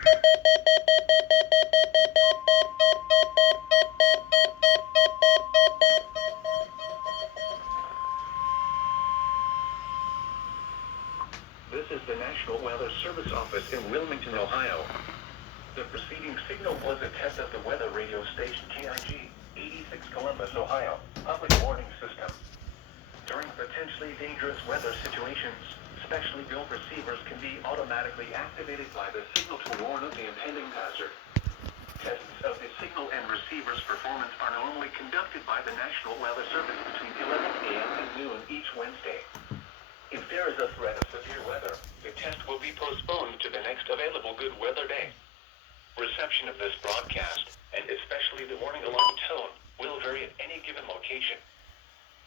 This is the National Weather Service Office in Wilmington, Ohio. The preceding signal was a test of the weather radio station KIG, 86 Columbus, Ohio, public warning system. During potentially dangerous weather situations, specially built receivers can be automatically activated by the signal to warn of the impending hazard. Tests of the signal and receiver's performance are normally conducted by the National Weather Service between 11 a.m. and noon each Wednesday. If there is a threat of severe weather, the test will be postponed to the next available good weather day. Reception of this broadcast, and especially the warning alarm tone, will vary at any given location.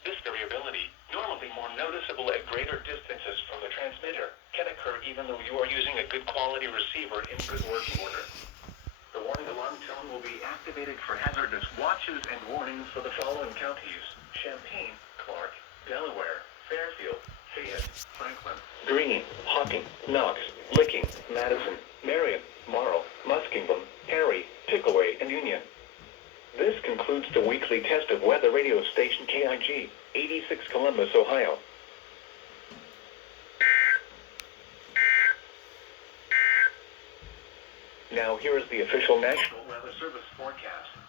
This variability, normally more noticeable at greater distances from the transmitter, can occur even though you are using a good quality receiver in good working order. The warning alarm tone will be activated for hazardous watches and warnings for the following counties: Champaign, Clark, Delaware, Fairfield, Fayette, Franklin, Greene, Hocking, Knox, Licking, Madison, Marion, Morrow, Muskingum, Perry, Pickaway, and Union. This concludes the weekly test of weather radio station KIG, 86 Columbus, Ohio. Now here is the official National Weather Service forecast.